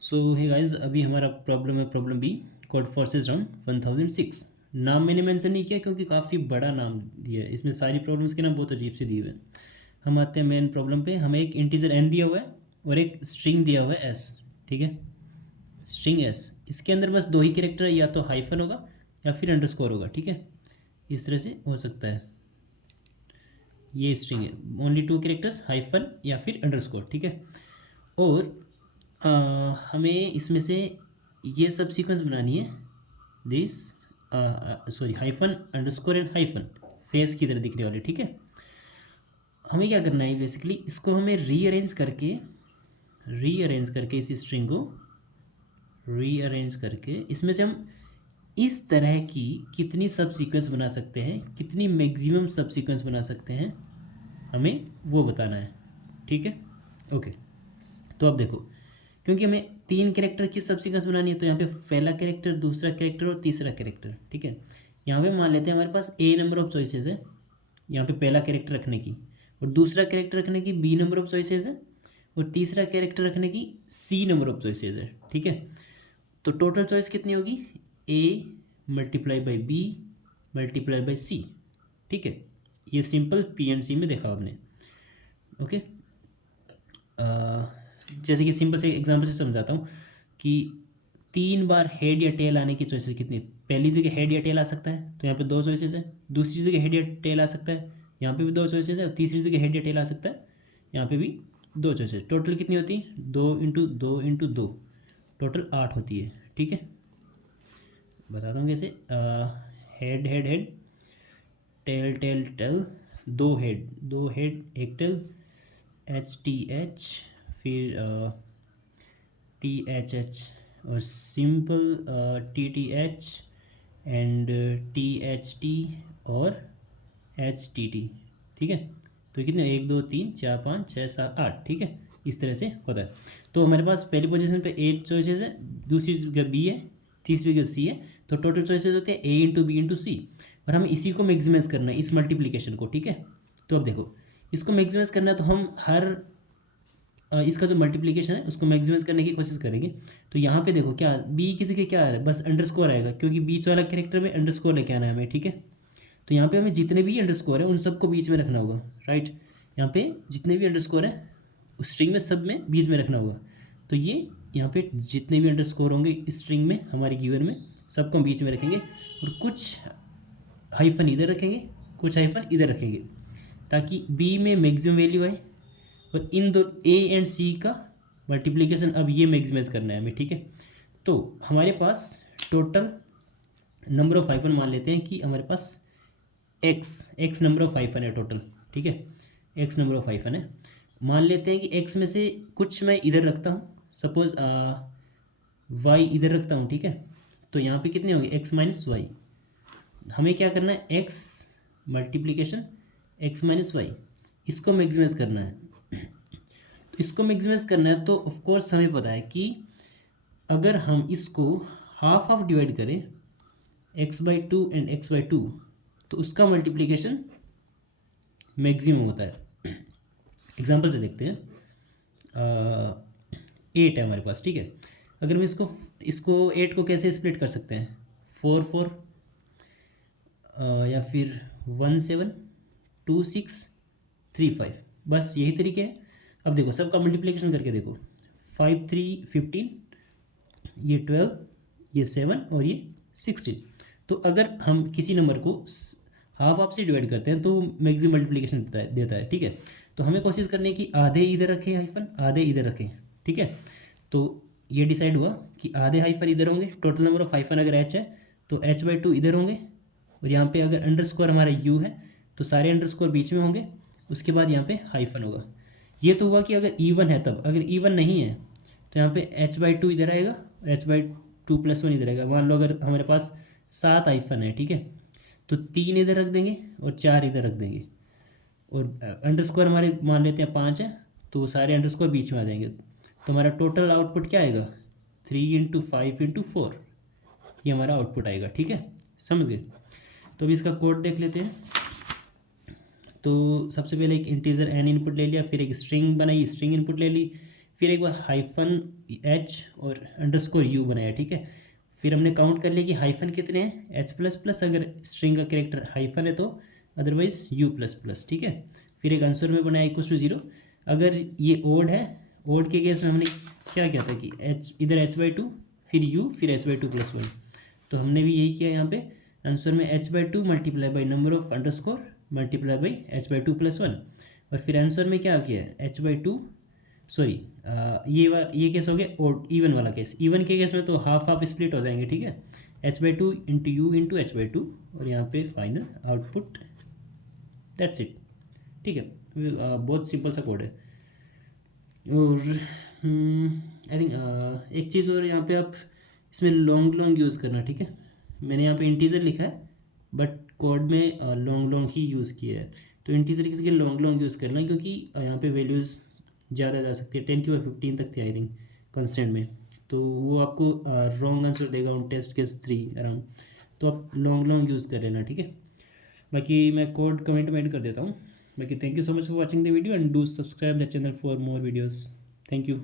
सो hey guys, अभी हमारा problem है problem B, Codeforces round 1006। नाम मैंने मेंशन नहीं किया क्योंकि काफ़ी बड़ा नाम दिया है। इसमें सारी प्रॉब्लम्स के नाम बहुत अजीब से दिए हुए हैं। हम आते हैं मेन प्रॉब्लम पे। हमें एक इंटीजर n दिया हुआ है और एक स्ट्रिंग दिया हुआ है s। ठीक है, स्ट्रिंग s। इसके अंदर बस दो ही कैरेक्टर है, या तो हाइफन होगा या फिर अंडरस्कोर होगा। ठीक है, इस तरह से हो सकता है। ये स्ट्रिंग है, ओनली टू कैरेक्टर्स, हाइफन या फिर अंडरस्कोर। ठीक है, और हमें इसमें से ये सब सीक्वेंस बनानी है। This sorry, hyphen underscore and hyphen face की तरह दिखने वाले। ठीक है, हमें क्या करना है बेसिकली, इसको हमें रीअरेंज करके इस स्ट्रिंग को रीअरेंज करके इसमें से हम इस तरह की कितनी सब सीक्वेंस बना सकते हैं, कितनी मैक्सिमम सब सीक्वेंस बना सकते हैं, हमें वो बताना है। ठीक है, ओके। तो अब देखो, क्योंकि हमें तीन कैरेक्टर की सब सीक्वेंस बनानी है, तो यहाँ पे पहला कैरेक्टर, दूसरा कैरेक्टर और तीसरा कैरेक्टर। ठीक है, यहाँ पे मान लेते हैं हमारे पास ए नंबर ऑफ चॉइसेस है यहाँ पे पहला कैरेक्टर रखने की, और दूसरा कैरेक्टर रखने की बी नंबर ऑफ चॉइसेस है, और तीसरा कैरेक्टर रखने की सी नंबर ऑफ चॉइसेस है। ठीक है, तो टोटल चॉइस कितनी होगी, A multiply by B multiply by C. ठीक है, ये सिंपल PNC में देखा आपने। ओके, जैसे कि सिंपल से एग्जांपल से समझाता हूँ कि 3 बार हेड या टेल आने की चॉइसेस कितनी। पहली जगह हेड या टेल आ सकता है, तो यहाँ पे दो चॉइसेस है। दूसरी जगह हेड या टेल आ सकता है, यहाँ पे भी दो चॉइसेस है। और तीसरी जगह हेड या टेल आ सकता है, यहाँ पे भी दो चॉइसेस। टोटल कितनी होती है, 2 × 2 × 2, टोटल 8 होती है। ठीक है, बताता हूँ कैसे। Head head head, tail tail tail, दो हेड एक टेल, HTH, फिर THH, और सिंपल TTH एंड THT और HTT। ठीक है, तो कितने, 1 2 3 4 5 6 7 8। ठीक है, इस तरह से होता है। तो हमारे पास पहली पोजीशन पे 8 चॉइसेस है, दूसरी जगह B है, तीसरी जगह C है। तो टोटल चॉइसेस होते हैं A × B × C, और हमें इसी को मैक्सिमाइज करना है, इस मल्टीप्लिकेशन को। ठीक है, तो अब देखो, इसको मैक्सिमाइज करना है तो हम हर इसका जो मल्टीप्लिकेशन है उसको मैक्सिमाइज करने की कोशिश करेंगे। तो यहाँ पे देखो, क्या बी की जगह क्या आ रहा है, बस अंडरस्कोर आएगा, क्योंकि बीच वाला कैरेक्टर में अंडरस्कोर लेके आना है हमें। ठीक है, तो यहाँ पे हमें जितने भी अंडरस्कोर है उन सबको बीच में रखना होगा। राइट, यहाँ पे जितने भी अंडरस्कोर है उस स्ट्रिंग में सब में बीच में रखना होगा। तो ये यहाँ पे जितने भी अंडरस्कोर होंगे इस स्ट्रिंग में, हमारी गिवन में, सबको हम बीच में रखेंगे, और कुछ हाइफन इधर रखेंगे, कुछ हाइफन इधर रखेंगे, ताकि बी में मैक्सिमम वैल्यू आए। और इन दो ए एंड सी का मल्टीप्लिकेशन अब ये मैक्सिमाइज करना है हमें। ठीक है, तो हमारे पास टोटल नंबर ऑफ हाइफन मान लेते हैं कि हमारे पास एक्स नंबर ऑफ हाइफन है टोटल। ठीक है, एक्स नंबर ऑफ हाइफन है। मान लेते हैं कि एक्स में से कुछ मैं इधर रखता हूँ, सपोज वाई इधर रखता हूँ। ठीक है, तो यहाँ पे कितने होंगे, एक्स माइनस वाई। हमें क्या करना है, X multiplication X minus Y, इसको मैक्सिमाइज करना है। तो इसको मैक्सिमाइज करना है, तो ऑफ कोर्स हमें पता है कि अगर हम इसको हाफ हाफ डिवाइड करें, x/2 एंड x/2, तो उसका मल्टीप्लिकेशन मैक्सिमम होता है। एग्जांपल से देखते हैं। 8 है हमारे पास। ठीक है, अगर हम इसको इसको 8 को कैसे स्प्लिट कर सकते हैं, 4 4, या फिर 1 7 2 6 3 5, बस यही तरीके है। अब देखो सबका मल्टीप्लिकेशन करके देखो, 5 3 15, ये 12, ये 7 और ये 16। तो अगर हम किसी नंबर को हाफ हाफ से डिवाइड करते हैं तो मैक्सिमम मल्टीप्लिकेशन देता है। ठीक है, तो हमें कोशिश करनी है कि आधे इधर रखें हाइफन, आधे इधर रखें। ठीक है, तो ये डिसाइड हुआ कि आधे हाइफन इधर होंगे। टोटल नंबर ऑफ हाइफन अगर h है तो h/2 इधर होंगे, और यहाँ पे अगर अंडरस्कोर हमारा u है तो सारे अंडरस्कोर बीच में होंगे, उसके बाद यहाँ पे हाइफन होगा। ये तो हुआ कि अगर even है तब। अगर even नहीं है तो यहाँ पे h/2 इधर आएगा, h/2 + 1 इधर आएगा। मान लो अगर हमारे पास 7 हाइफन है, ठीक है, तो 3 इधर रख देंगे और 4 इधर रख देंगे, और अंडरस्कोर हमारे मान लेते हैं 5 है, तो सारे अंडरस्कोर बीच में आ जाएंगे। तो हमारा टोटल आउटपुट क्या आएगा, 3 × 5 × 4, ये हमारा आउटपुट आएगा। ठीक है, समझ गए। तो अभी इसका कोड देख लेते हैं। तो सबसे पहले एक इंटीजर n इनपुट ले लिया, फिर एक स्ट्रिंग बनाई, स्ट्रिंग इनपुट ले ली, फिर एक बार हाइफन एच और अंडरस्कोर यू बनाया, ठीक है। फिर हमने काउंट कर लिया कि हाइफन कितने हैं, एच प्लस प्लस, अगर स्ट्रिंग का कैरेक्टर हाइफन है तो, अदरवाइज यू प्लस प्लस, ठीक है। फिर एक आंसर में बनाया इक्वल टू जीरो। अगर ये ओड है, ओड के केस में हमने क्या किया था कि एच इधर एच बाई टू, फिर यू, फिर H by two plus one. तो हमने भी यही किया यहाँ पे आंसर में, H by two multiply by number of underscore multiply by H by two plus one. और फिर आंसर में क्या किया है, एच बाई टू, सॉरी ये केस हो गया और इवन वाला केस। इवन के केस में तो हाफ हाफ स्प्लिट हो जाएंगे, ठीक है। H by two into you into H by two, और यहाँ पे फाइनल आउटपुट, दैट्स इट, ठीक है। बहुत सिंपल सा कोड है। और आई थिंक एक चीज़ और यहाँ पे आप इसमें लॉन्ग लॉन्ग यूज़ करना, ठीक है। मैंने यहाँ पे इंटीजर लिखा है बट कोड में लॉन्ग लॉन्ग ही यूज़ किया है। तो इंटीजर की जगह लॉन्ग लॉन्ग यूज़ करना, क्योंकि यहाँ पे वैल्यूज़ ज़्यादा जा सकती है, 10 की पावर 15 तक थी आई थिंक कंस्टेंट में। तो वो आपको रॉन्ग आंसर देगा ऑन टेस्ट केस 3 अराउंड। तो आप लॉन्ग लॉन्ग यूज़ कर लेना, ठीक है। बाकी मैं कोड कमेंट में ऐड कर देता हूँ। बाकी thank you so much for watching the video and do subscribe the channel for more videos. Thank you.